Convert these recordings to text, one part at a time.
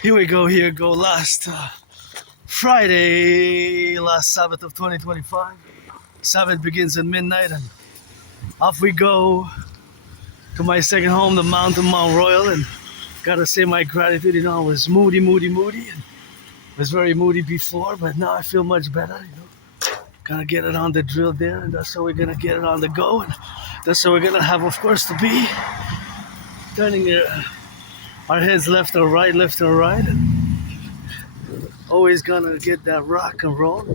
Here we go, last Friday, last Sabbath of 2025. Sabbath begins at midnight and off we go to my second home, the mountain, Mount Royal, and gotta say my gratitude, I was moody, and was very moody before, but now I feel much better, Gonna get it on the drill there, and that's how we're gonna get it on the go, and that's how we're gonna have, of course, to be turning our heads left or right, and always gonna get that rock and roll.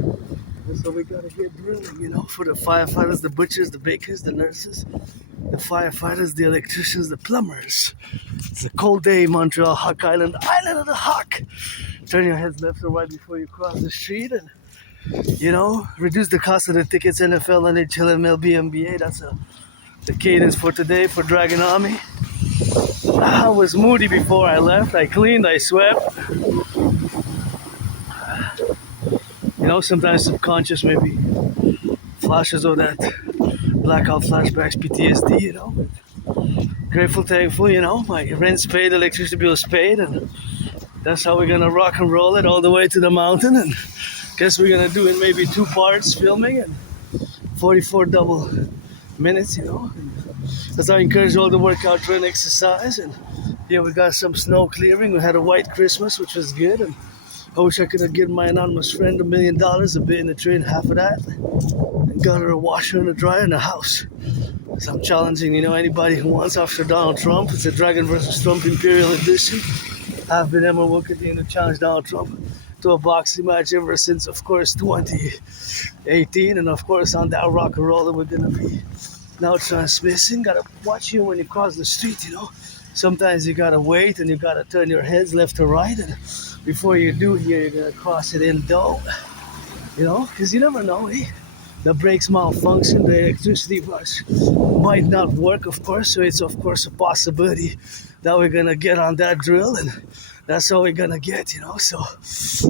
So we gotta get drilling, for the firefighters, the butchers, the bakers, the nurses, the firefighters, the electricians, the plumbers. It's a cold day, Montreal, Hawk Island, Island of the Hawk. Turn your heads left or right before you cross the street, and reduce the cost of the tickets. NFL, NHL, MLB, NBA. That's the cadence for today for Dragon Army. I was moody before I left. I cleaned, I swept. Sometimes subconscious maybe flashes of that blackout flashbacks, PTSD, But grateful, thankful, my rent's paid, electricity bill's paid, and that's how we're gonna rock and roll it all the way to the mountain. And guess we're gonna do it maybe 2 parts filming and 44 double minutes, As I encourage all the workout, train, exercise, and we got some snow clearing. We had a white Christmas, which was good, and I wish I could have given my anonymous friend $1 million, a bit in the train, half of that, and got her a washer and a dryer in the house. So I'm challenging, anybody who wants after Donald Trump. It's a Dragon versus Trump Imperial edition. I've been Emma will continue to challenge Donald Trump to a boxing match ever since, of course, 2018, and of course on that rock and roll that we're gonna be now transmitting. Gotta watch you when you cross the street, Sometimes you gotta wait and you gotta turn your heads left to right, and before you do here, you're gonna cross it in dough, because you never know, the brakes malfunction, the electricity rush might not work, of course, so it's of course a possibility that we're gonna get on that drill, and that's all we're gonna get, so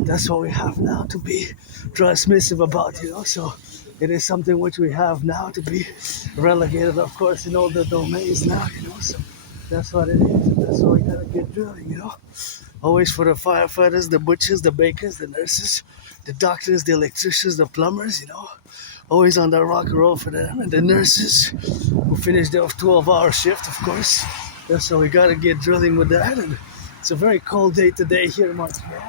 that's what we have now to be transmissive about, so it is something which we have now to be relegated, of course, in all the domains now, so that's what it is, and that's what we gotta get drilling, always for the firefighters, the butchers, the bakers, the nurses, the doctors, the electricians, the plumbers, always on that rock and roll for them, and the nurses who finish their 12-hour shift, of course. That's how we gotta get drilling with that, and it's a very cold day today here in Montreal,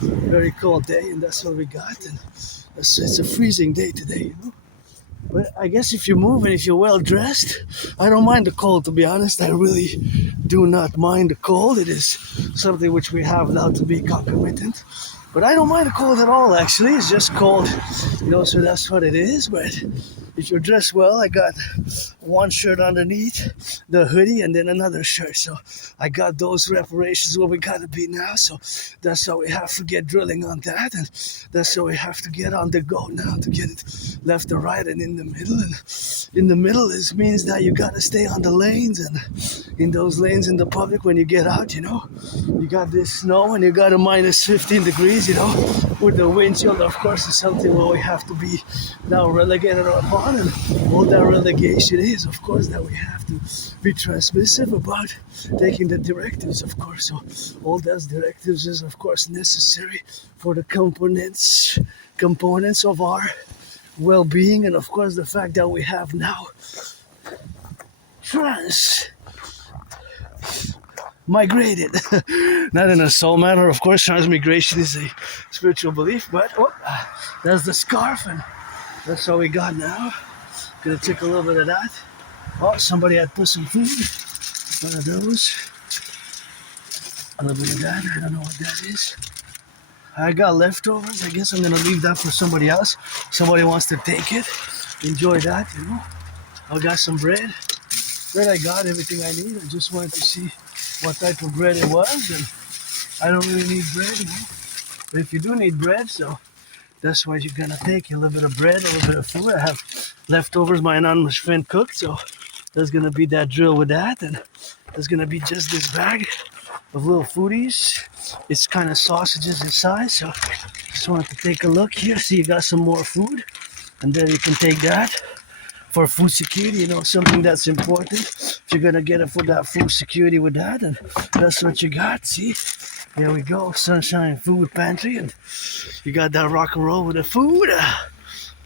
very cold day, and that's what we got, and it's a freezing day today, But I guess if you move and if you're well dressed, I don't mind the cold, to be honest. I really do not mind the cold. It is something which we have now to be concomitant. But I don't mind the cold at all, actually. It's just cold, so that's what it is. But if you're dressed well, I got one shirt underneath the hoodie and then another shirt. So I got those reparations where we got to be now. So that's how we have to get drilling on that. And that's how we have to get on the go now to get it left or right and in the middle. And in the middle means that you got to stay on the lanes. And in those lanes in the public, when you get out, you got this snow and you got a minus 15 degrees, with the windshield, of course, is something where we have to be now relegated upon, and all that relegation is, of course, that we have to be transmissive about taking the directives, of course. So all those directives is, of course, necessary for the components of our well-being, and of course, the fact that we have now migrated. Not in a soul matter, of course. Transmigration is a spiritual belief, but that's the scarf, and that's all we got now. Gonna take a little bit of that. Oh, somebody had put some food. One of those. A little bit of that. I don't know what that is. I got leftovers. I guess I'm gonna leave that for somebody else. Somebody wants to take it. Enjoy that, I got some bread. I got everything I need. I just wanted to see what type of bread it was, and I don't really need bread, but if you do need bread, so that's what you're gonna take, a little bit of bread, a little bit of food. I have leftovers my anonymous friend cooked, so there's gonna be that drill with that, and there's gonna be just this bag of little foodies. It's kind of sausages inside, so just wanted to take a look here, see you got some more food, and then you can take that for food security, something that's important. If you're gonna get it for that food security with that, and that's what you got, see? Here we go, Sunshine Food Pantry, and you got that rock and roll with the food.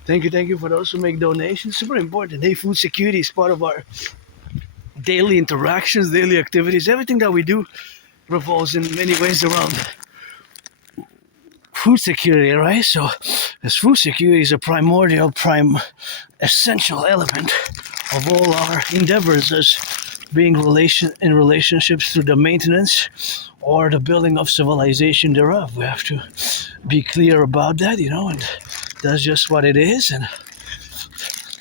Thank you for those who make donations. Super important. Hey, food security is part of our daily interactions, daily activities. Everything that we do revolves in many ways around food security, right? So, as food security is a primordial, essential element of all our endeavors as being in relationships through the maintenance or the building of civilization thereof. We have to be clear about that, and that's just what it is, and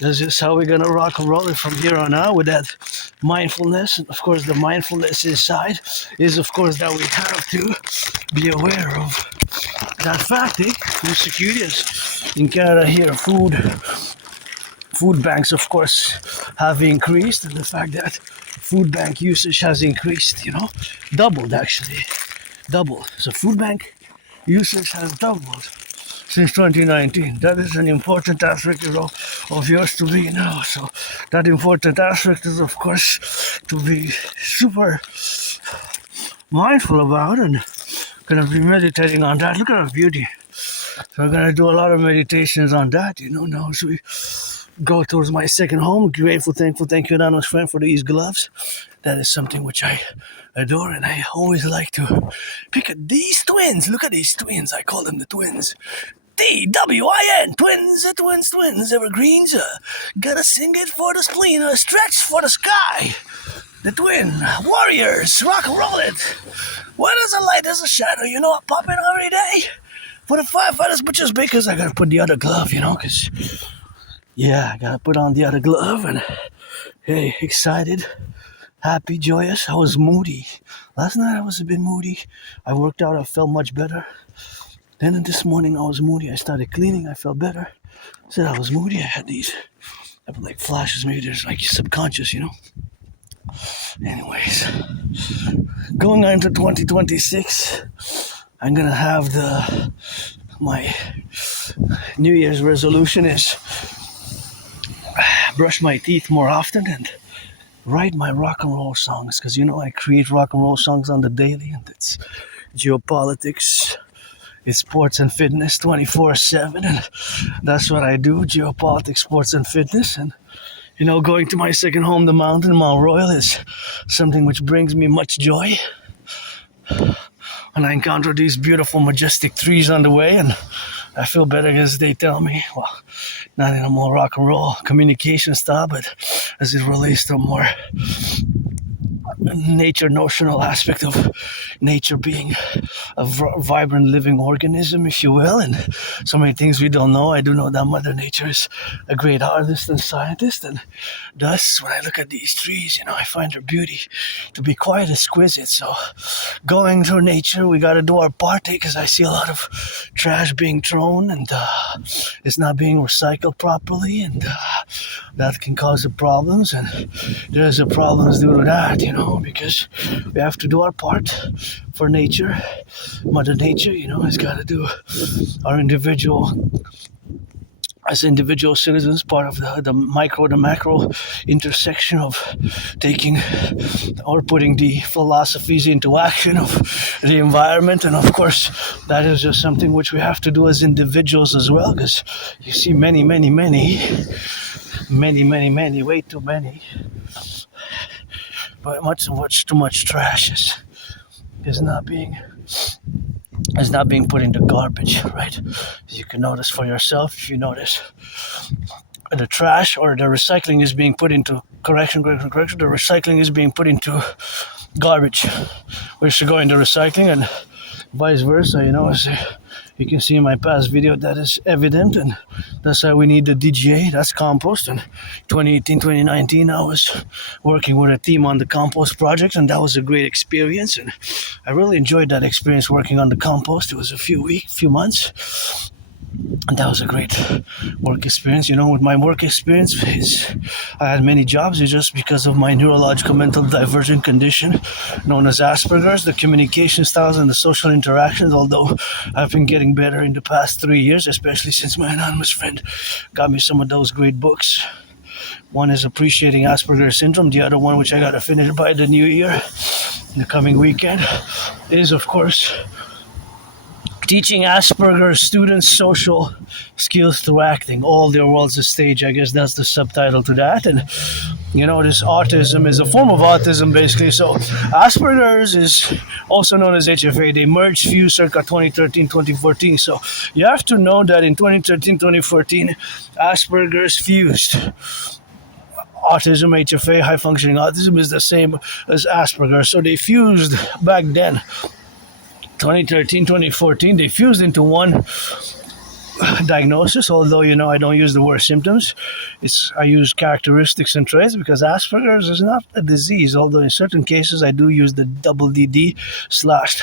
that's just how we're gonna rock and roll it from here on out with that mindfulness. And of course, the mindfulness inside is, of course, that we have to be aware of that fact. Food security is in Canada here. Food banks, of course, have increased, and the fact that food bank usage has increased, doubled actually, double. So food bank usage has doubled since 2019. That is an important aspect of yours to be now. So that important aspect is, of course, to be super mindful about, and gonna be meditating on that. Look at our beauty. So I'm gonna do a lot of meditations on that, now as we go towards my second home. Grateful, thankful, thank you, anonymous friend, for these gloves. That is something which I adore, and I always like to pick at these twins. Look at these twins. I call them the twins. D-W-I-N, twins, evergreens. Gotta sing it for the spleen, stretch for the sky. The twin warriors, rock and roll it. Where there's a light, there's a shadow. I pop in every day for the firefighters, but just because I gotta put the other glove, because I gotta put on the other glove. And hey, excited, happy, joyous. I was moody. Last night I was a bit moody. I worked out, I felt much better. Then this morning I was moody. I started cleaning, I felt better. Said I was moody. I had like flashes. Maybe there's like subconscious, Anyways, going on into 2026, I'm gonna have my New Year's resolution is brush my teeth more often and write my rock and roll songs, because I create rock and roll songs on the daily, and it's geopolitics, it's sports and fitness 24/7, and that's what I do. Geopolitics, sports and fitness. And going to my second home, the mountain, Mount Royal, is something which brings me much joy. And I encounter these beautiful, majestic trees on the way, and I feel better because they tell me, well, not in a more rock and roll communication style, but as it relates to a more nature notional aspect of nature being a vibrant living organism, if you will, and so many things we don't know. I do know that Mother Nature is a great artist and scientist, and thus when I look at these trees, I find their beauty to be quite exquisite. So going through nature, we got to do our part, because I see a lot of trash being thrown, and it's not being recycled properly, and that can cause problems, and there's a problems due to that, because we have to do our part for nature. Mother Nature, has got to do our as individual citizens, part of the micro, the macro intersection of taking or putting the philosophies into action of the environment. And of course, that is just something which we have to do as individuals as well, because you see many, way too many, but much too much trash is not being put into garbage, right? You can notice for yourself. If you notice the trash or the recycling is being put into the recycling is being put into garbage, which should go into recycling, and vice versa. As you can see in my past video, that is evident, and that's why we need the DGA, that's compost. And 2018, 2019, I was working with a team on the compost project, and that was a great experience, and I really enjoyed that experience working on the compost. It was a few months, and that was a great work experience. With my work experience, I had many jobs. It's just because of my neurological mental divergent condition known as Asperger's, the communication styles and the social interactions, although I've been getting better in the past 3 years, especially since my anonymous friend got me some of those great books. One is Appreciating Asperger's Syndrome, the other one, which I got to finish by the new year, in the coming weekend is, of course, teaching Asperger's students social skills through acting. All their world's a stage, I guess that's the subtitle to that. And this autism is a form of autism, basically. So Asperger's is also known as HFA. They merged few circa 2013, 2014. So you have to know that in 2013, 2014, Asperger's fused. Autism, HFA, high functioning autism, is the same as Asperger's. So they fused back then. 2013, 2014, they fused into one diagnosis, although I don't use the word symptoms. I use characteristics and traits, because Asperger's is not a disease, although in certain cases I do use the double DD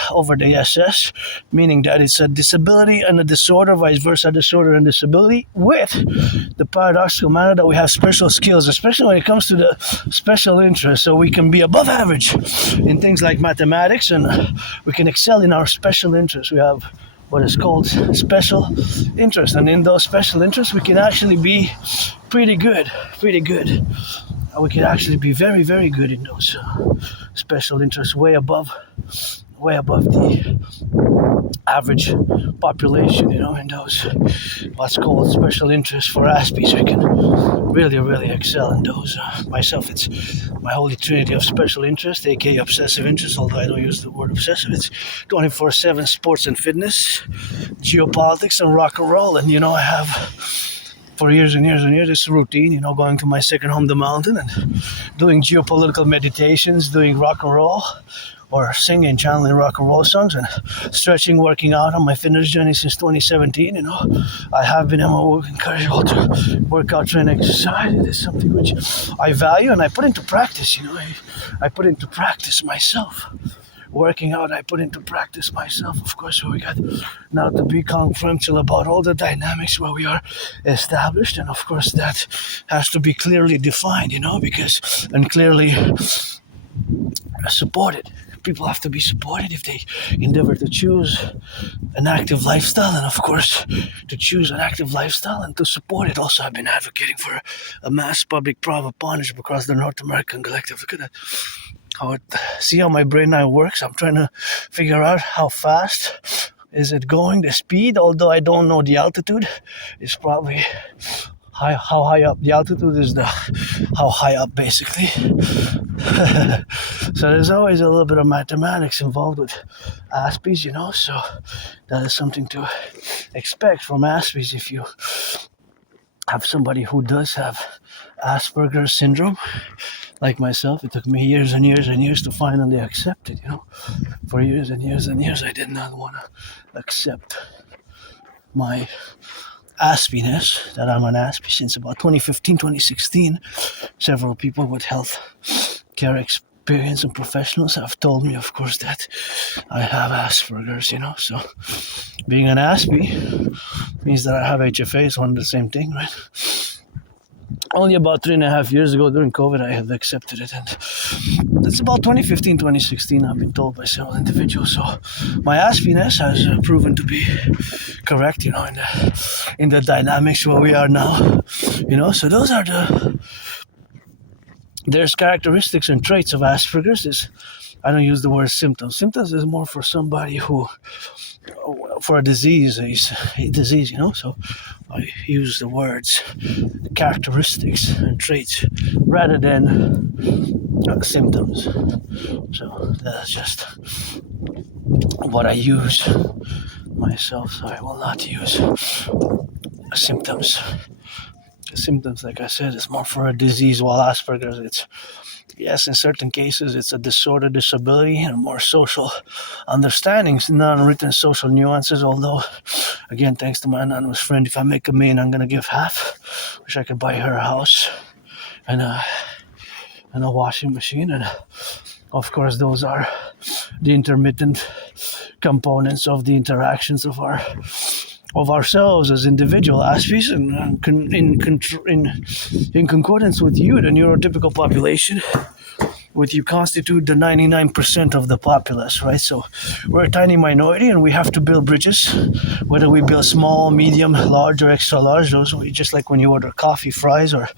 / over the SS, meaning that it's a disability and a disorder, vice versa, disorder and disability, with the paradoxical manner that we have special skills, especially when it comes to the special interests. So we can be above average in things like mathematics, and we can excel in our special interests. We have what is called special interest, and in those special interests we can actually be pretty good. We can actually be very, very good in those special interests, way above the average population, in those what's called special interests for Aspies. I can really, really excel in those. Myself, it's my holy trinity of special interest, aka obsessive interest, although I don't use the word obsessive. It's 24/7 sports and fitness, geopolitics and rock and roll. And I have for years and years and years this routine, going to my second home, the mountain, and doing geopolitical meditations, doing rock and roll, or singing, channeling rock and roll songs, and stretching, working out on my fitness journey since 2017. I have been able to encourage you all to work out, train, exercise. It is something which I value, and I put into practice. I put into practice myself. Working out, I put into practice myself. Of course, we got now to be confidential about all the dynamics where we are established, and of course that has to be clearly defined, and clearly supported. People have to be supported if they endeavor to choose an active lifestyle, and of course to choose an active lifestyle and to support it. Also, I've been advocating for a mass public private partnership across the North American Collectif. Look at that. See how my brain now works. I'm trying to figure out how fast is it going, the speed, although I don't know the altitude. It's probably how high up. The altitude is how high up, basically. So there's always a little bit of mathematics involved with Aspies, so that is something to expect from Aspies if you have somebody who does have Asperger's syndrome, like myself. It took me years and years and years to finally accept it, For years and years and years I did not want to accept my Aspiness, that I'm an Aspie since about 2015, 2016. Several people with health care experience and professionals have told me, of course, that I have Asperger's, So being an Aspie means that I have HFA. It's one and the same thing, right? Only about 3.5 years ago during COVID, I have accepted it, and it's about 2015, 2016, I've been told by several individuals. So my Aspiness has proven to be correct, in the dynamics where we are now, So those are there's characteristics and traits of Asperger's. I don't use the word symptoms. Symptoms is more for somebody who, for a disease, So I use the words characteristics and traits rather than symptoms. So that's just what I use myself. So I will not use symptoms. Symptoms, like I said, is more for a disease, while Asperger's, yes, in certain cases, it's a disorder, disability, and more social understandings, non-written social nuances. Although, again, thanks to my anonymous friend, if I make a million, I'm going to give half. Wish I could buy her a house and a washing machine. And, of course, those are the intermittent components of the interactions of ourselves as individual Aspies, and in concordance with you, the neurotypical population. With you constitute the 99% of the populace, right? So we're a tiny minority and we have to build bridges, whether we build small, medium, large, or extra large. Those are just like when you order coffee, fries, or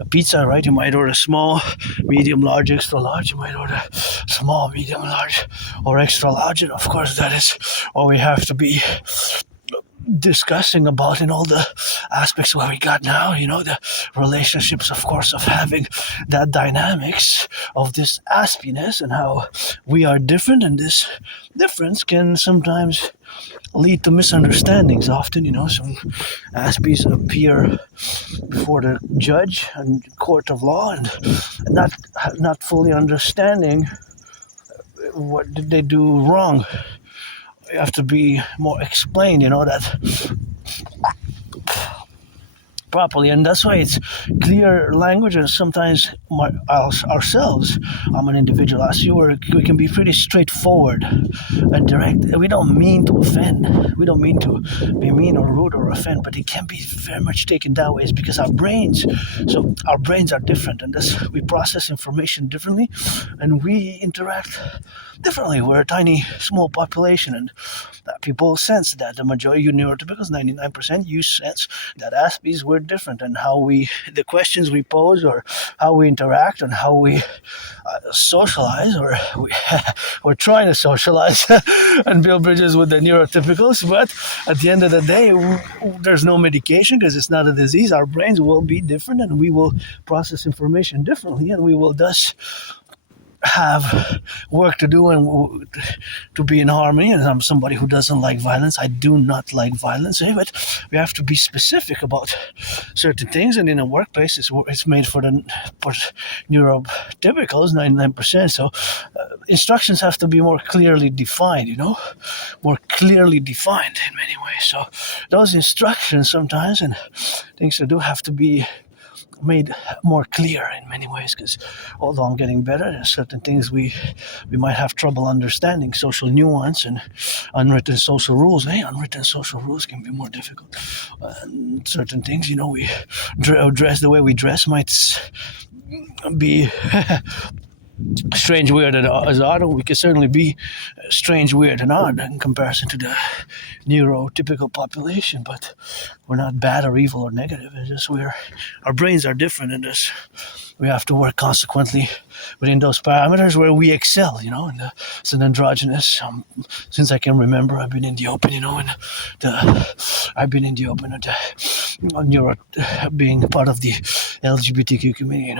a pizza, right? You might order small, medium, large, extra large. You might order small, medium, large, or extra large. And of course, that is what we have to be discussing about in all the aspects where we got now, the relationships, of course, of having that dynamics of this aspiness and how we are different, and this difference can sometimes lead to misunderstandings often. Some aspies appear before the judge and court of law and not fully understanding what did they do wrong. You have to be more explained, that properly, and that's why it's clear language. And sometimes ourselves, I'm an individual, as you were, we can be pretty straightforward and direct. We don't mean to offend, we don't mean to be mean or rude or offend, but it can be very much taken that way. It's because our brains are different, and we process information differently, and we interact differently. We're a tiny small population, and people sense that. The majority, you neurotypicals, 99%, you sense that Aspies were different, and the questions we pose, or how we interact, and how we socialize, or we're trying to socialize and build bridges with the neurotypicals. But at the end of the day, there's no medication because it's not a disease. Our brains will be different, and we will process information differently, and we will thus have work to do and to be in harmony. And I'm somebody who doesn't like violence. I do not like violence, but we have to be specific about certain things. And in a workplace, it's made for neurotypicals, 99%. So instructions have to be more clearly defined, more clearly defined in many ways. So those instructions sometimes and things to do have to be made more clear in many ways, because although I'm getting better, there's certain things we might have trouble understanding. Social nuance and unwritten social rules. Unwritten social rules can be more difficult. Certain things, we dress the way we dress might be strange, weird, as odd. We can certainly be strange, weird, and odd in comparison to the neurotypical population, but we're not bad or evil or negative. It's just our brains are different, and we have to work consequently within those parameters where we excel, and it's an androgynous. Since I can remember, I've been in the open, and neuro being part of the LGBTQ community,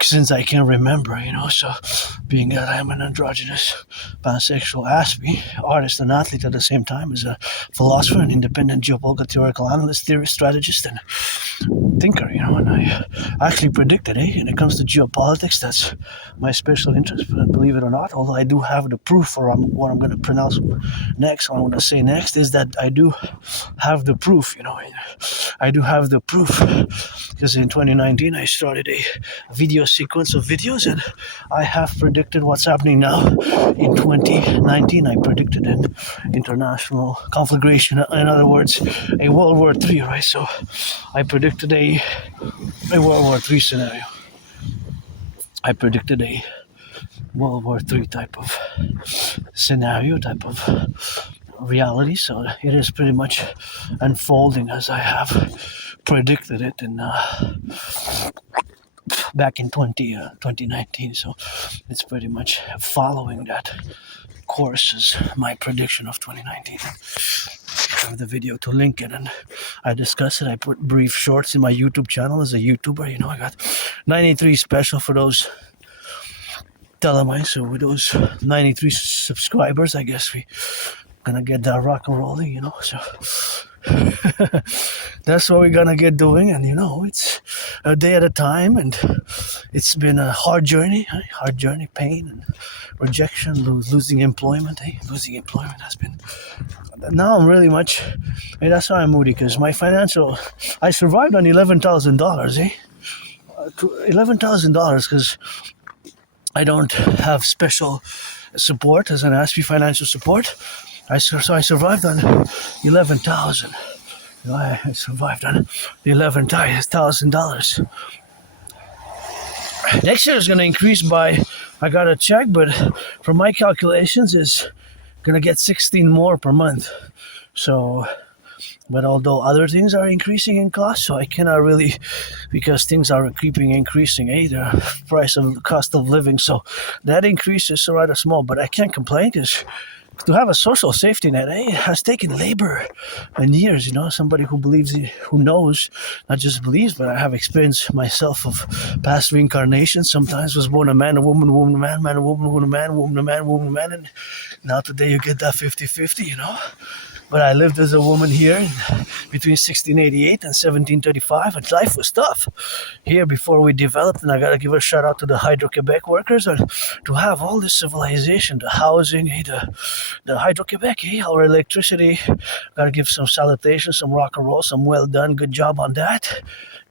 since I can remember, so being that I'm an androgynous pansexual aspie, artist and athlete at the same time, as a philosopher, an independent geopolitical theoretical analyst, theorist, strategist, and thinker, and I actually predicted, when it comes to geopolitics, that's my special interest, but believe it or not, although I do have the proof for what I'm going to pronounce next, what I'm going to say next, is that I do have the proof, I do have the proof, because in 2019 I started a video sequence of videos, and I have predicted what's happening now. In 2019 I predicted an international conflagration, in other words, a World War III, right? So I predicted a World War III scenario. I predicted a World War III type of scenario, type of reality. So it is pretty much unfolding as I have predicted it back in 2019. So it's pretty much following that course as my prediction of 2019. I have the video to link it, and I discuss it. I put brief shorts in my YouTube channel as a YouTuber. I got 93 special for those Thelema. So with those 93 subscribers, I guess we gonna get that rock and rolling, so that's what we're gonna get doing. And it's a day at a time, and it's been a hard journey, pain and rejection, losing employment. Losing employment has been, now I'm really much, that's why I'm moody, because my I survived on $11,000, $11,000, because I don't have special support as an Aspie financial support. So I survived on 11,000. I survived on the $11,000. Next year is going to increase by, I got to check, but from my calculations, it's going to get 16 more per month. So, but although other things are increasing in cost, so I cannot really, because things are increasing, the price of the cost of living. So that increase is rather small, but I can't complain because to have a social safety net, it has taken labor and years. Somebody who believes, who knows, not just believes, but I have experience myself of past reincarnations. Sometimes was born a man, a woman, a man, a woman, a man, a man, a man, and now today you get that 50-50, But I lived as a woman here between 1688 and 1735, and life was tough here before we developed. And I got to give a shout out to the Hydro-Quebec workers, and to have all this civilization, the housing, the Hydro-Quebec, our electricity. Got to give some salutation, some rock and roll, some well done, good job on that.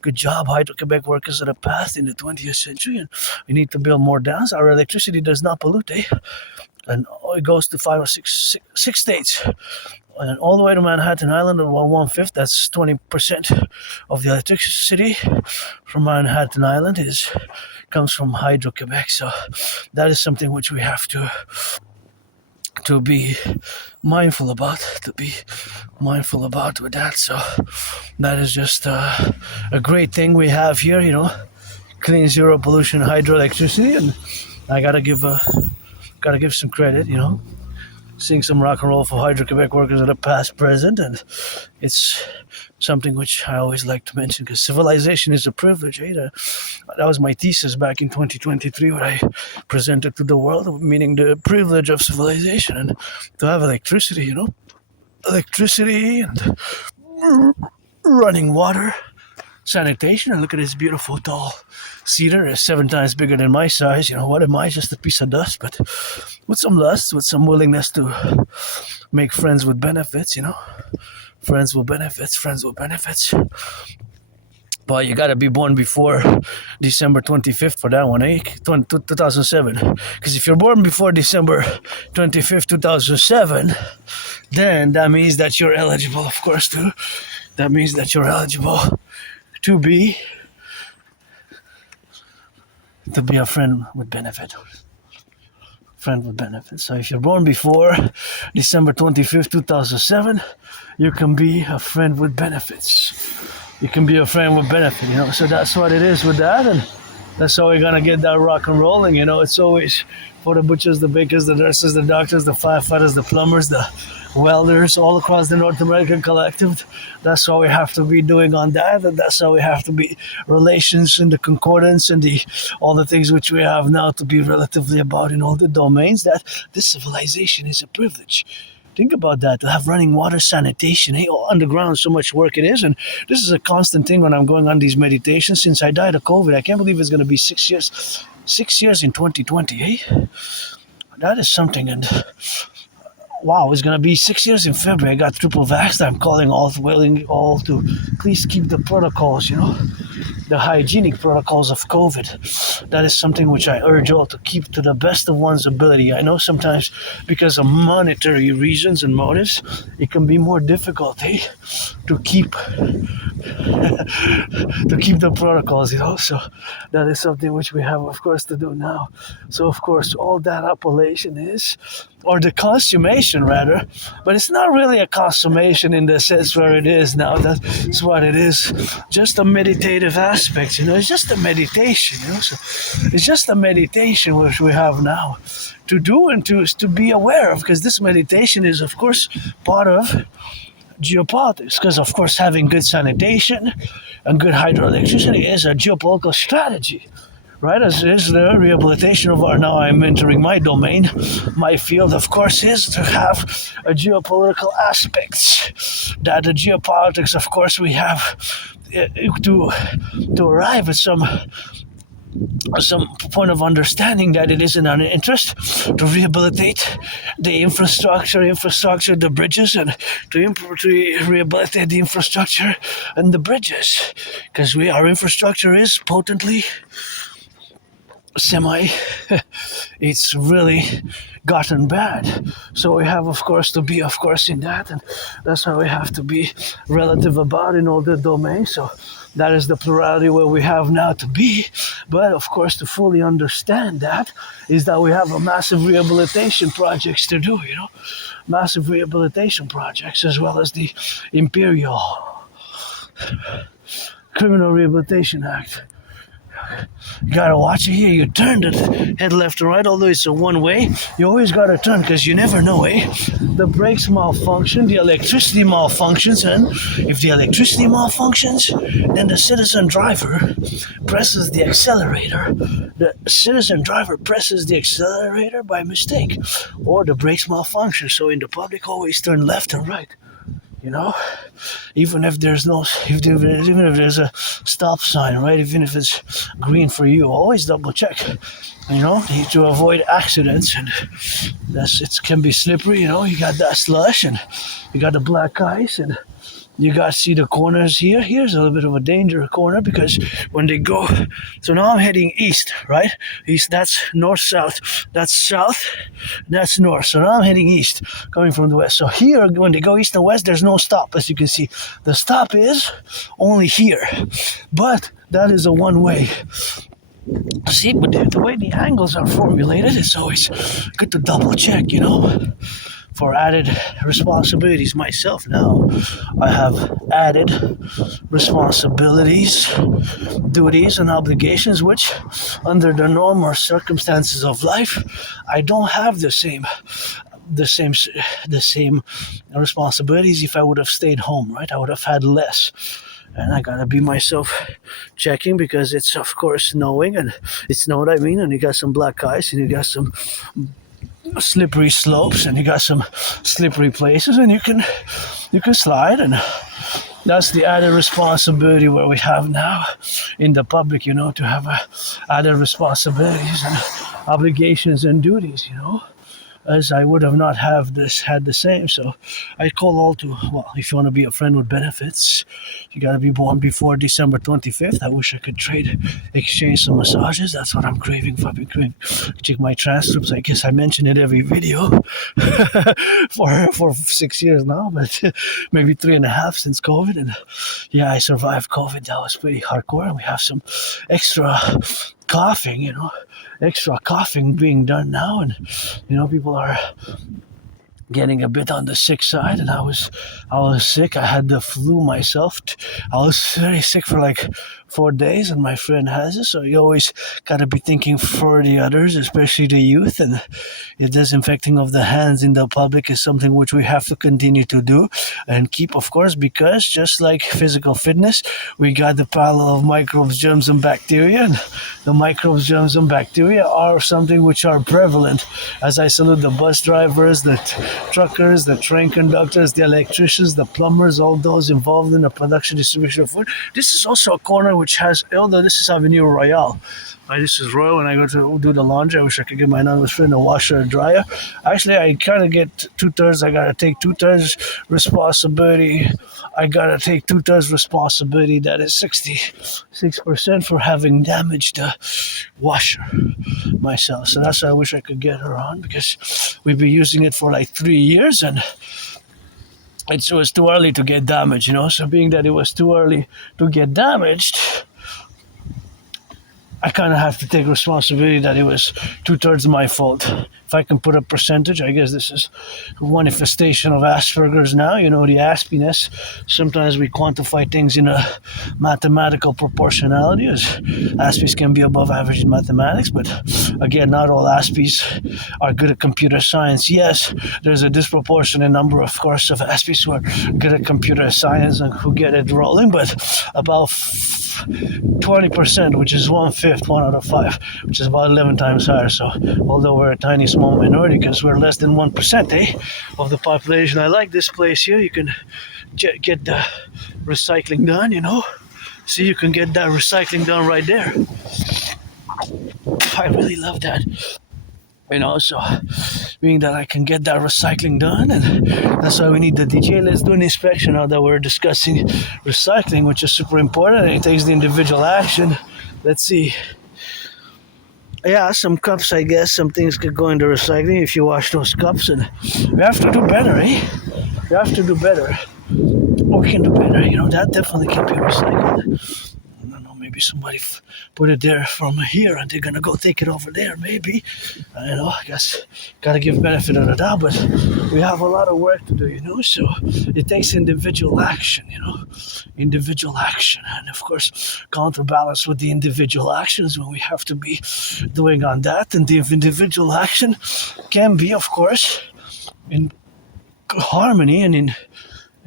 Good job, Hydro-Quebec workers of the past in the 20th century. And we need to build more dams. Our electricity does not pollute, and it goes to 5 or 6 states. And all the way to Manhattan Island, about 1/5, that's 20% of the electricity from Manhattan Island comes from Hydro-Quebec. So that is something which we have to be mindful about, with that. So that is just a great thing we have here, clean, zero pollution hydroelectricity, and I gotta give some credit, Sing some rock and roll for Hydro-Quebec workers of the past, present, and it's something which I always like to mention because civilization is a privilege. That was my thesis back in 2023, what I presented to the world, meaning the privilege of civilization and to have electricity, electricity and running water, sanitation, and look at this beautiful tall cedar. It's 7 times bigger than my size. What am I? Just a piece of dust, but with some lust, with some willingness to make friends with benefits, friends with benefits. But you gotta be born before December 25th for that one, 2007. Because if you're born before December 25th, 2007, then that means that you're eligible, of course, too. That means that you're eligible to be a friend with benefit. So if you're born before December 25th, 2007, you can be a friend with benefits. So that's what it is with that, and that's how we're gonna get that rock and rolling. It's always for the butchers, the bakers, the nurses, the doctors, the firefighters, the plumbers, the welders, all across the North American Collective. That's what we have to be doing on that, and that's how we have to be relations and the concordance and all the things which we have now to be relatively about in all the domains. That this civilization is a privilege. Think about that, to have running water, sanitation, underground, so much work it is. And this is a constant thing when I'm going on these meditations. Since I died of COVID, I can't believe it's going to be 6 years. 6 years in 2020, That is something. And wow, it's going to be 6 years in February. I got triple vaxxed. I'm calling all to please keep the protocols, the hygienic protocols of COVID. That is something which I urge all to keep to the best of one's ability. I know sometimes because of monetary reasons and motives, it can be more difficult, to keep the protocols, So that is something which we have, of course, to do now. So, of course, all that appellation is, or the consummation rather, but it's not really a consummation in the sense where it is now. That's what it is. Just a meditative aspect, It's just a meditation, So it's just a meditation which we have now to do and to be aware of, because this meditation is, of course, part of geopolitics, because, of course, having good sanitation and good hydroelectricity is a geopolitical strategy. Right, as is the rehabilitation of our, now I'm entering my domain, my field, of course, is to have a geopolitical aspects. That the geopolitics, of course, we have to arrive at some point of understanding that it is in our interest to rehabilitate the infrastructure, the bridges, and to rehabilitate the infrastructure and the bridges, because our infrastructure is potently it's really gotten bad. So we have, of course, to be, of course, in that, and that's why we have to be relative about in all the domains. So That is the plurality where we have now to be. But of course, to fully understand that is that we have a massive rehabilitation projects to do, massive rehabilitation projects, as well as the Imperial Criminal Rehabilitation Act. You gotta watch it here. You turn the head left and right, although it's a one way. You always gotta turn because you never know, eh? The brakes malfunction, the electricity malfunctions, and if the electricity malfunctions, then the citizen driver presses the accelerator. The citizen driver presses the accelerator by mistake, or the brakes malfunction. So in the public, always turn left and right. Even if there's even if there's a stop sign, right? Even if it's green for you, always double check, to avoid accidents. And it can be slippery, you got that slush and you got the black ice, and you got to see the corners here. Here's a little bit of a danger corner because when they go, so now I'm heading east, right? East, that's north-south. That's south, that's north. So now I'm heading east, coming from the west. So here, when they go east and west, there's no stop, as you can see. The stop is only here. But that is a one-way. See, but the way the angles are formulated, it's always good to double-check, For added responsibilities myself now, I have added responsibilities, duties, and obligations which, under the normal circumstances of life, I don't have the same responsibilities if I would have stayed home, right? I would have had less. And I gotta be myself checking because it's of course snowing and it's snowed, and you got some black ice and you got some slippery slopes and you got some slippery places and you can slide, and that's the added responsibility where we have now in the public, to have added responsibilities and obligations and duties, as I would have not had the same. So I call all to, if you want to be a friend with benefits, you got to be born before December 25th. I wish I could exchange some massages. That's what I'm craving for. I've been craving. Check my transcripts. I guess I mention it every video for 6 years now, but maybe 3.5 since COVID. And yeah, I survived COVID. That was pretty hardcore. And we have some extra coughing, extra coughing being done now, and people are getting a bit on the sick side, and I was sick. I had the flu myself. I was very sick for like 4 days, and my friend has it. So you always got to be thinking for the others, especially the youth. And the disinfecting of the hands in the public is something which we have to continue to do and keep, of course, because just like physical fitness, we got the parallel of microbes, germs, and bacteria. And the microbes, germs, and bacteria are something which are prevalent. As I salute the bus drivers, the truckers, the train conductors, the electricians, the plumbers, all those involved in the production, distribution of food. This is also a corner which has, although this is Avenue Royale. Right, this is Royal. When I go to do the laundry, I wish I could get my anonymous friend a washer or dryer. Actually, I kind of get 2/3. I got to take 2/3 responsibility. I got to take 2/3 responsibility. That is 66% for having damaged the washer myself. So that's why I wish I could get her on, because we've been using it for like 3 years and it was too early to get damaged, So being that it was too early to get damaged, I kind of have to take responsibility that it was 2/3 my fault. If I can put a percentage, I guess this is one manifestation of Asperger's now, the Aspiesque. Sometimes we quantify things in a mathematical proportionality, as Aspies can be above average in mathematics, but again, not all Aspies are good at computer science. Yes, there's a disproportionate number, of course, of Aspies who are good at computer science and who get it rolling, but about 20%, which is 1/5, 1 out of 5, which is about 11 times higher. So although we're a tiny small minority, because we're less than 1%, of the population. I like this place here. You can get the recycling done, See, you can get that recycling done right there. I really love that. So being that I can get that recycling done, and that's why we need the DJ. Let's do an inspection now that we're discussing recycling, which is super important, and it takes the individual action. Let's see. Yeah, some cups, I guess, some things could go into recycling if you wash those cups, and we have to do better, We have to do better. we can do better. That definitely can be recycled. I don't know, maybe somebody put it there from here and they're gonna go take it over there, maybe. I don't know, I guess gotta give benefit of the doubt, but we have a lot of work to do, so it takes individual action, individual action, and of course, counterbalance with the individual actions when we have to be doing on that, and the individual action can be, of course, in harmony and in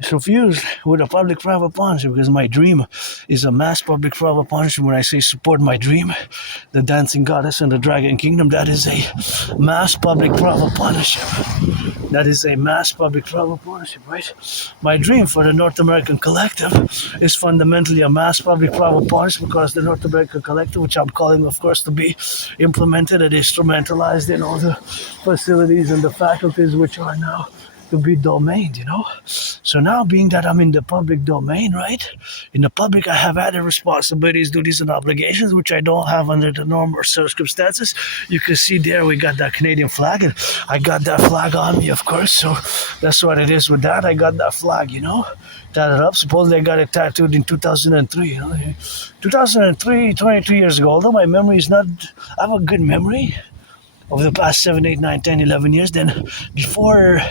confused with a public-private partnership because my dream is a mass public-private partnership. When I say support my dream, the dancing goddess and the dragon kingdom, that is a mass public-private partnership. That is a mass public-private partnership, right? My dream for the North American Collective is fundamentally a mass public-private partnership because the North American Collective, which I'm calling, of course, to be implemented and instrumentalized in all the facilities and the faculties which are now to be domained. So now, being that I'm in the public domain, right? In the public, I have added responsibilities, duties, and obligations, which I don't have under the normal circumstances. You can see there we got that Canadian flag, and I got that flag on me, of course. So that's what it is with that. I got that flag. Tatted up. Supposedly I got it tattooed in 2003. 2003, 23 years ago. Although my memory is not, I have a good memory over the past 7, 8, 9, 10, 11 years. Then before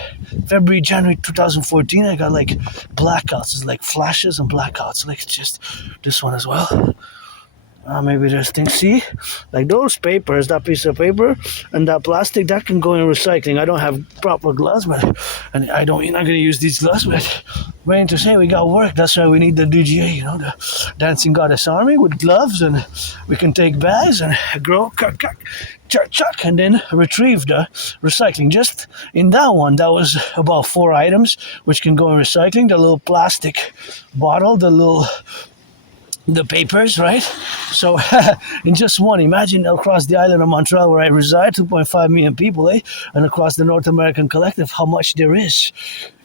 February, January 2014, I got like blackouts. It's like flashes and blackouts. Like it's just this one as well. Maybe there's things. See, like those papers, that piece of paper and that plastic, that can go in recycling. I don't have proper gloves, and you're not going to use these gloves, but waiting to say we got work. That's why we need the DGA, the Dancing Goddess Army with gloves, and we can take bags and grow, chuck, and then retrieve the recycling. Just in that one, that was about 4 items which can go in recycling. The little plastic bottle, the papers, right? So in just one, imagine across the island of Montreal where I reside, 2.5 million people, and across the North American Collective, how much there is,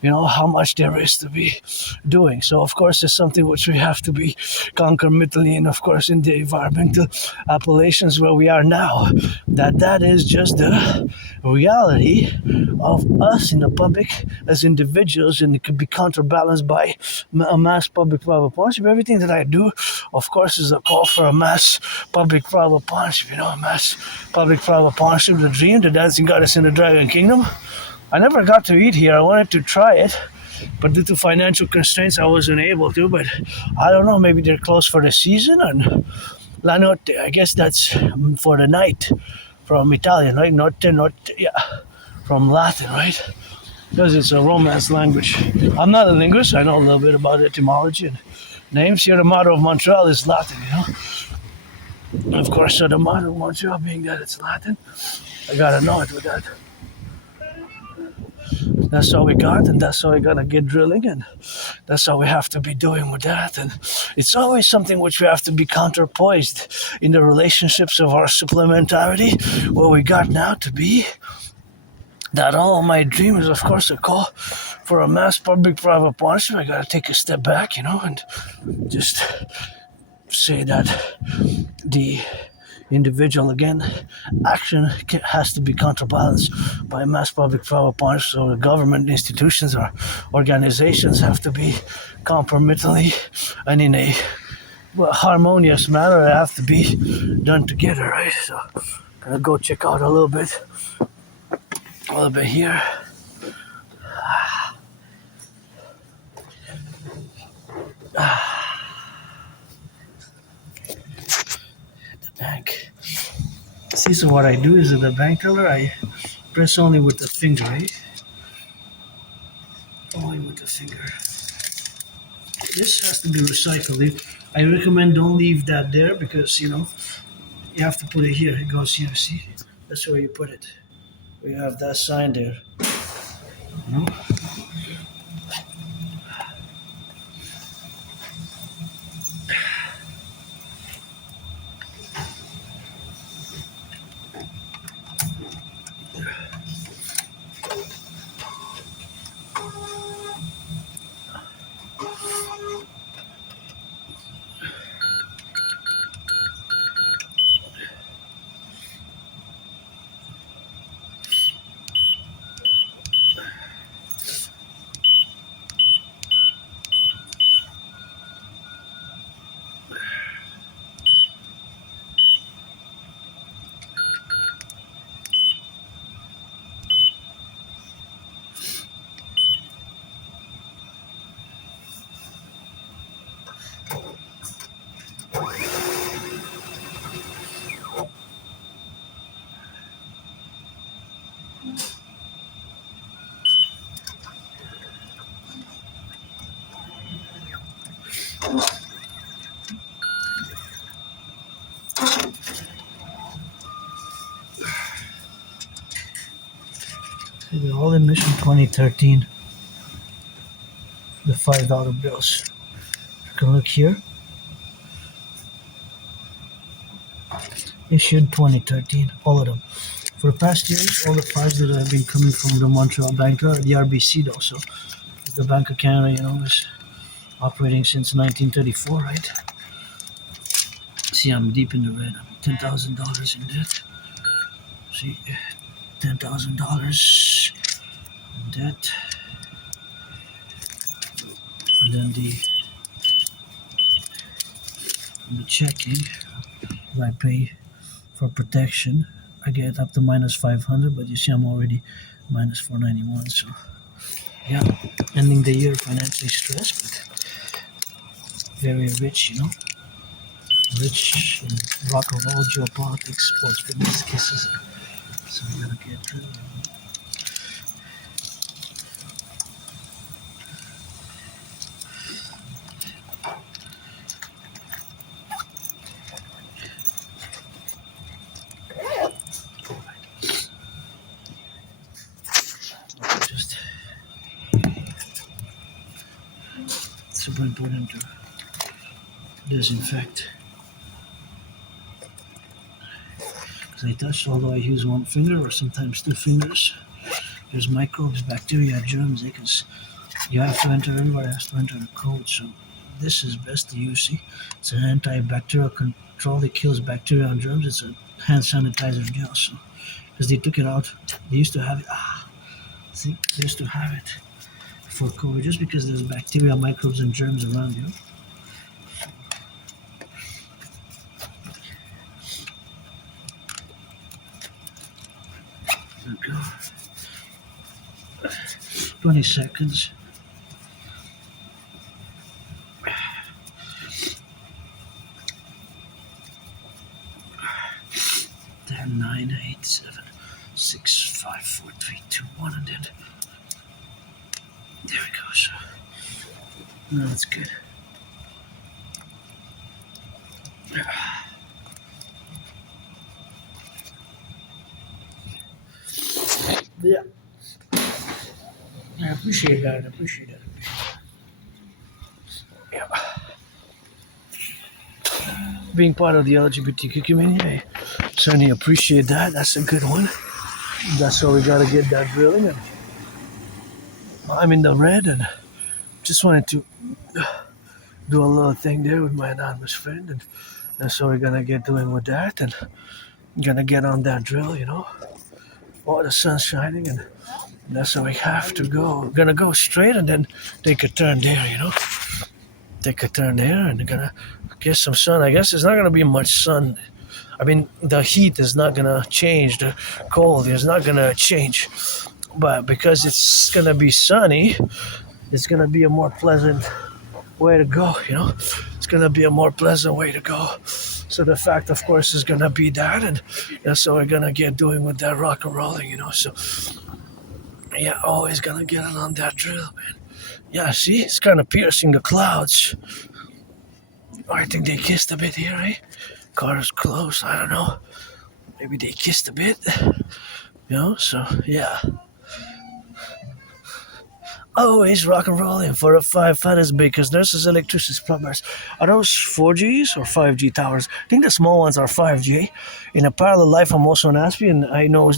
how much there is to be doing. So of course it's something which we have to be concomitantly, and of course in the environmental appellations where we are now, that is just the reality of us in the public as individuals, and it can be counterbalanced by a mass public-private partnership. Everything that I do, of course, is a call for a mass public-private partnership, a mass public-private partnership, the dream, the dancing goddess in the dragon kingdom. I never got to eat here. I wanted to try it, but due to financial constraints, I wasn't able to. But I don't know, maybe they're closed for the season. And La Notte, I guess that's for the night, from Italian, right? Notte, yeah, from Latin, right? Because it's a Romance language. I'm not a linguist. I know a little bit about etymology and names. Here, the motto of Montreal is Latin, And of course, so the motto of Montreal being that it's Latin, I gotta know it with that. That's all we got, and that's all we gotta get drilling, and that's all we have to be doing with that. And it's always something which we have to be counterpoised in the relationships of our supplementarity, what we got now to be. That all my dream is, of course, a call for a mass public-private partnership. I gotta take a step back, and just say that the individual, again, action has to be counterbalanced by mass public-private partnership. So the government institutions or organizations have to be concomitantly and in a harmonious manner. They have to be done together, right? So I'm gonna go check out a little bit here. The bank. See, so what I do is at the bank teller, I press only with the finger, right? Only with the finger. This has to be recycled. I recommend don't leave that there because, you have to put it here. It goes here, see? That's where you put it. We have that sign there. They're all emission 2013. The $5 bills. You can look here. Issued 2013, all of them. For the past years, all the fives that have been coming from the Montreal Bank, the RBC though, so the Bank of Canada, is operating since 1934, right? See, I'm deep in the red. I'm $10,000 in debt. See, $10,000 in debt. And then the checking, if I pay for protection, I get up to minus 500, but you see I'm already minus 491, so yeah, ending the year financially stressed, but very rich, rich in rock and roll, geopolitics, sports, fitness, kisses, so we gotta get through. Super important to disinfect. Because I touch, although I use one finger or sometimes two fingers, there's microbes, bacteria, germs, because you have to enter, everybody has to enter the code. So this is best to use. See, it's an antibacterial control that kills bacteria and germs. It's a hand sanitizer gel. So because they took it out, they used to have it. See, they used to have it for COVID, just because there's bacteria, microbes, and germs around you. There we go. 20 seconds. 10, 9, 8, 7, 6, 5, 4, 3, 2, 1, and then there we go. So no, that's good. Yeah, I appreciate that. Yeah, being part of the LGBTQ community, I certainly appreciate that. That's a good one. That's why we gotta get that drilling. And I'm in the red, and just wanted to do a little thing there with my anonymous friend, and that's what we're gonna get doing with that, and gonna get on that drill, Oh, the sun's shining, and that's how we have to go. We're gonna go straight and then take a turn there, Take a turn there, and gonna get some sun. I guess there's not gonna be much sun. I mean, the heat is not gonna change. The cold is not gonna change. But because it's gonna be sunny, it's gonna be a more pleasant way to go, It's gonna be a more pleasant way to go. So the fact, of course, is gonna be that, and that's what we're gonna get doing with that rock and rolling, So yeah, always gonna get it on that drill, man. Yeah, see, it's kind of piercing the clouds. I think they kissed a bit here, eh? Car's close, I don't know. Maybe they kissed a bit, So yeah. Always rock and rolling for the 5 fattest bakers, nurses, electricians, plumbers. Are those 4Gs or 5G towers? I think the small ones are 5G. In a parallel life, I'm also an Aspiesque, and I know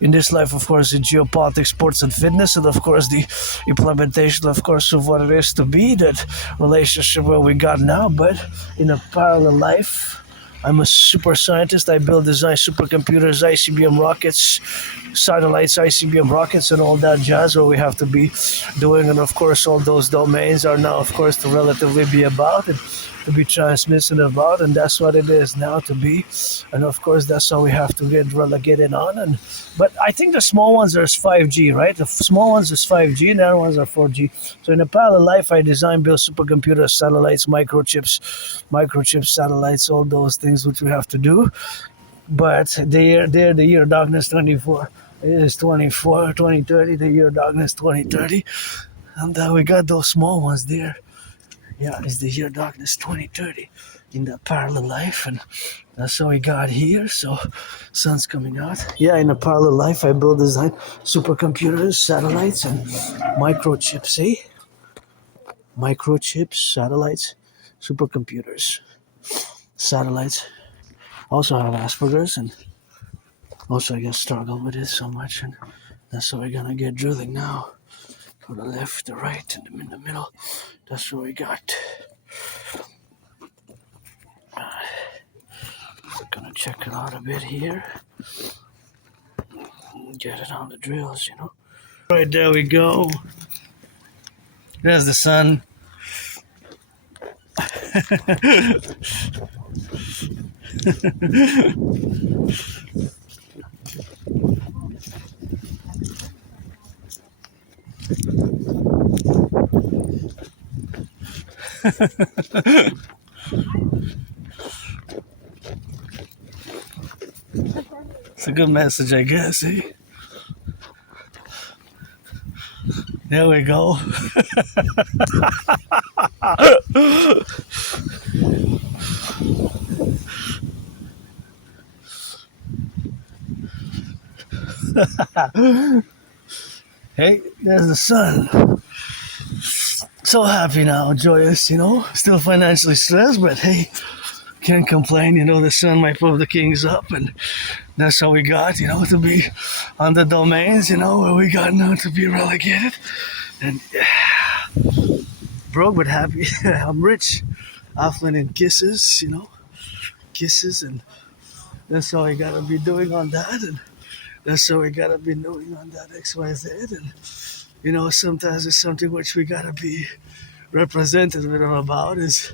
in this life, of course, it's geopolitics, sports, and fitness, and of course, the implementation, of course, of what it is to be that relationship where we got now. But in a parallel life, I'm a super scientist. I build, design supercomputers, ICBM rockets, satellites, ICBM rockets, and all that jazz what we have to be doing. And of course, all those domains are now, of course, to relatively be about and to be transmitted about. And that's what it is now to be. And of course, that's how we have to get relegated on. But I think the small ones are 5G, right? The small ones is 5G, and the other ones are 4G. So in a parallel life, I design, build supercomputers, satellites, microchips, satellites, all those things which we have to do. But the year of darkness 24. It is 2030, the year of darkness 2030. And we got those small ones there. Yeah, it's the year darkness 2030 in the parallel life, and that's how we got here. So, sun's coming out. Yeah, in a parallel life, I build design supercomputers, satellites, and microchips. Microchips, satellites, supercomputers, satellites. Also have Asperger's, and also I get struggle with it so much, and that's how we're gonna get drilling now. To the left, the right, and in the middle. That's what we got. We're gonna check it out a bit here. Get it on the drills, you know. Right, there we go. There's the sun. It's a good message, I guess, eh? There we go. Hey, there's the sun. So happy now, joyous, you know. Still financially stressed, but hey, can't complain, you know. The sun might put the kings up, and that's how we got, you know, to be on the domains, you know, where we got now to be relegated. And broke but happy. I'm rich, affluent in kisses, you know, kisses, and that's how we gotta be doing on that, and that's how we gotta be doing on that XYZ, and you know, sometimes it's something which we gotta be represented with or about is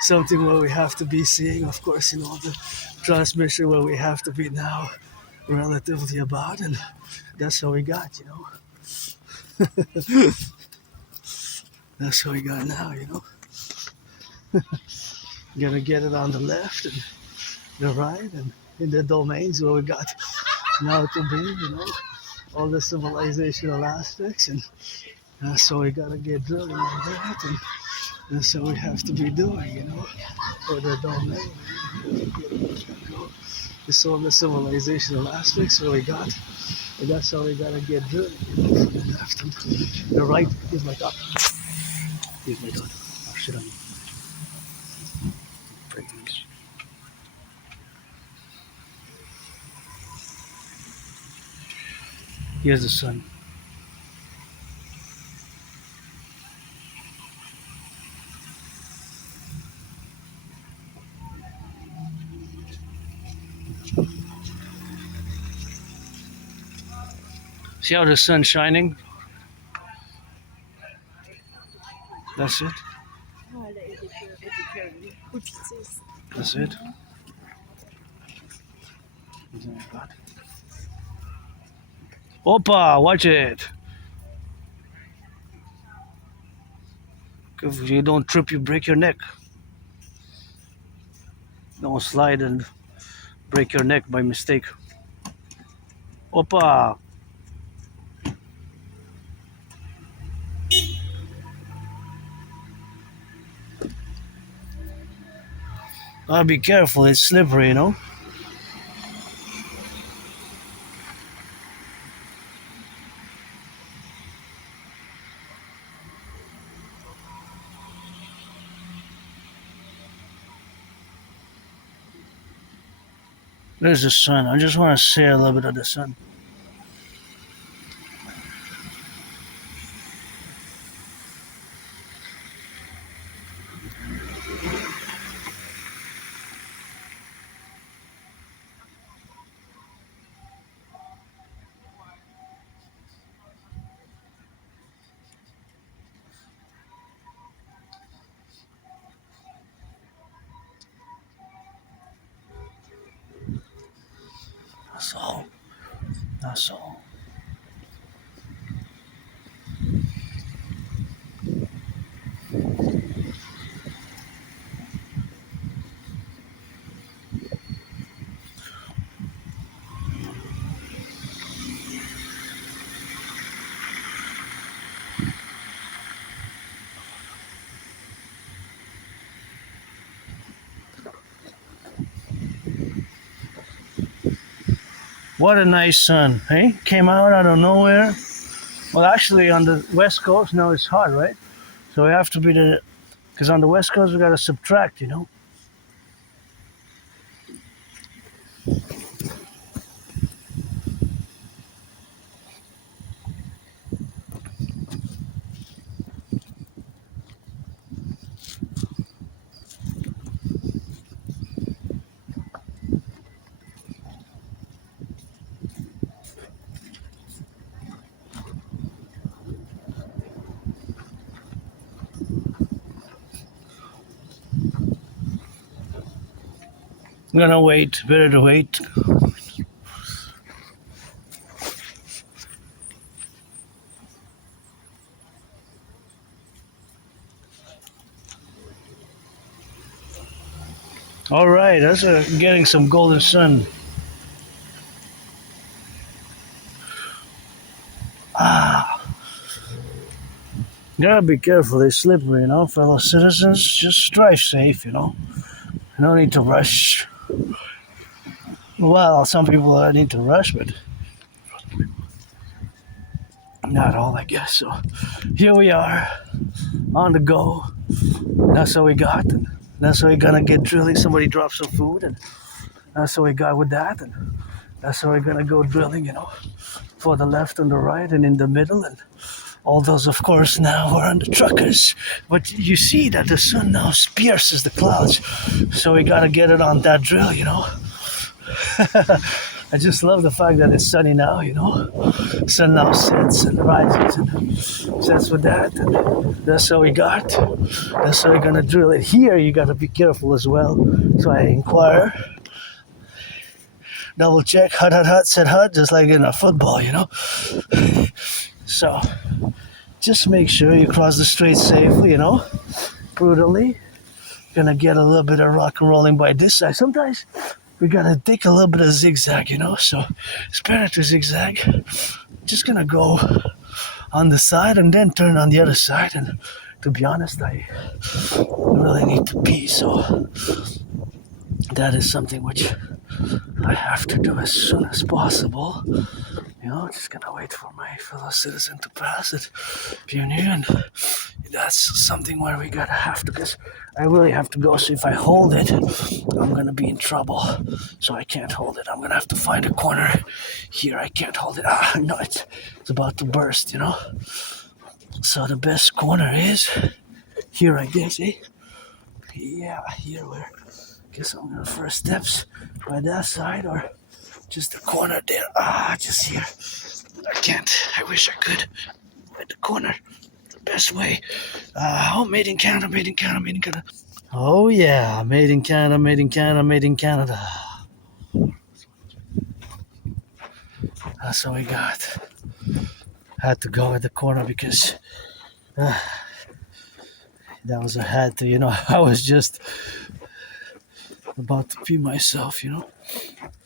something where we have to be seeing, of course, you know, the transmission where we have to be now relatively about, and that's how we got, you know. That's how we got now, you know. Gonna get it on the left and the right and in the domains where we got now to be, you know, all the civilizational aspects, and that's how we gotta get drilling on that, and that's how we have to be doing, you know, for the domain. It's all the civilizational aspects where we got, and that's how we gotta get drilling, you know, from the left and the right. Here's my dog. Here's my dog. Oh shit, I'm breaking this. Here's the sun. See how the sun's shining? That's it. That's it. Opa, watch it. If you don't trip, you break your neck. Don't slide and break your neck by mistake. Opa. Be careful, it's slippery, you know. There's the sun. I just want to see a little bit of the sun. That's all. That's all. What a nice sun, hey? Came out of nowhere. Well, actually, on the west coast now it's hot, right? So we have to be because on the west coast we gotta subtract, you know. I'm gonna wait. Better to wait. All right, that's getting some golden sun. Ah, gotta be careful. It's slippery, you know, fellow citizens. Just drive safe, you know. No need to rush. Well, some people need to rush, but not all, I guess. So here we are, on the go. That's what we got, and that's what we're gonna get drilling. Somebody dropped some food, and that's what we got with that, and that's what we're gonna go drilling, you know, for the left and the right and in the middle, and all those, of course, now are on the truckers. But you see that the sun now pierces the clouds, so we gotta get it on that drill, you know. I just love the fact that it's sunny now, you know. Sun now sets and rises and sets with that, and that's what we got. That's how we're gonna drill it. Here you gotta be careful as well. So I inquire, double check, hut, said hut, just like in a football, you know. So just make sure you cross the street safely, you know, prudently. Gonna get a little bit of rock and rolling by this side. Sometimes we gotta take a little bit of zigzag, you know, so it's better to zigzag. Just gonna go on the side and then turn on the other side, and to be honest, I really need to pee, so that is something which I have to do as soon as possible. You know, just gonna wait for my fellow citizen to pass it. And that's something where we gotta have to, because I really have to go. So if I hold it, I'm gonna be in trouble. So I can't hold it. I'm gonna have to find a corner here. I can't hold it. No, it's about to burst, you know. So the best corner is here, I guess, eh? Yeah, here where. Guess I'm gonna first steps by that side, or just the corner there. Just here. I can't. I wish I could. At the corner. The best way. Made in Canada, made in Canada, made in Canada. Oh yeah, made in Canada, made in Canada, made in Canada. That's what we got. Had to go at the corner because that was a had to, you know. I was just about to pee myself, you know.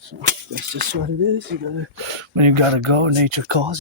So that's just what it is. When you gotta go, nature calls.